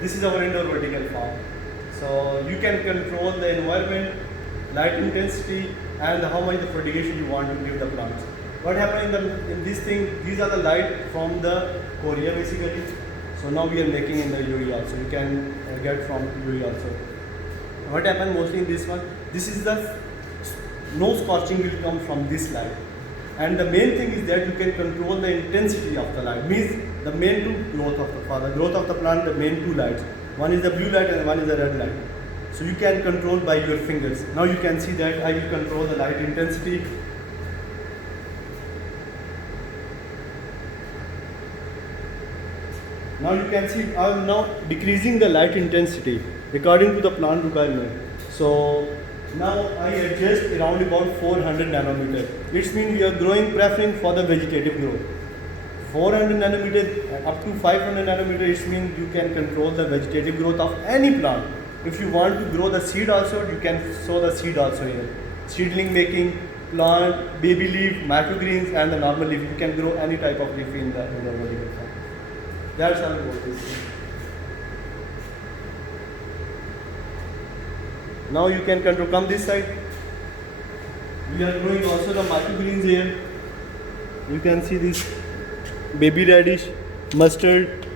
This is our indoor vertical farm. So you can control the environment, light intensity, and how much the fertigation you want to give the plants. What happened in this thing? These are the light from the Korea basically. So now we are making in the UAE also. You can get from UAE also. What happened mostly in this one? This is the no scorching will come from this light. And the main thing is that you can control the intensity of the light. Means the main two growth of the growth of the plant, the main two lights. One is the blue light and one is the red light. So you can control by your fingers. Now you can see that I will control the light intensity. Now you can see I am now decreasing the light intensity according to the plant requirement. So now I adjust around about 400 nanometer. It means we are growing preferring for the vegetative growth. 400 nanometer up to 500 nanometer, it means you can control the vegetative growth of any plant. If you want to grow the seed also, you can sow the seed also here. Seedling making, plant, baby leaf, microgreens and the normal leaf. You can grow any type of leaf in the vertical farm. That's how it works. Now you can control, come this side. We are growing also the microgreens here. You can see this baby radish, mustard,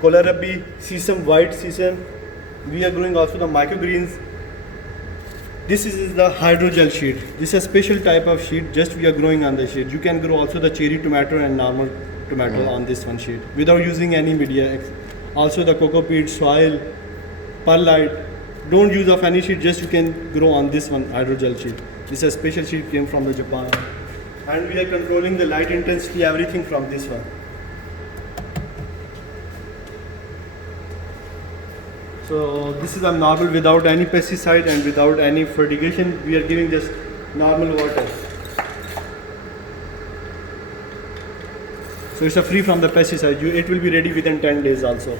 kohlrabi, sesame, white sesame. We are growing also the microgreens. This is the hydrogel sheet. This is a special type of sheet, just we are growing on the sheet. You can grow also the cherry tomato and normal tomato on this one sheet without using any media. Also the cocoa peat, soil, perlite. Don't use of any sheet, just you can grow on this one hydrogel sheet. This is a special sheet, came from the Japan. And we are controlling the light intensity, everything from this one. So this is a normal without any pesticide and without any fertigation. We are giving just normal water. So it's a free from the pesticide. It will be ready within 10 days also.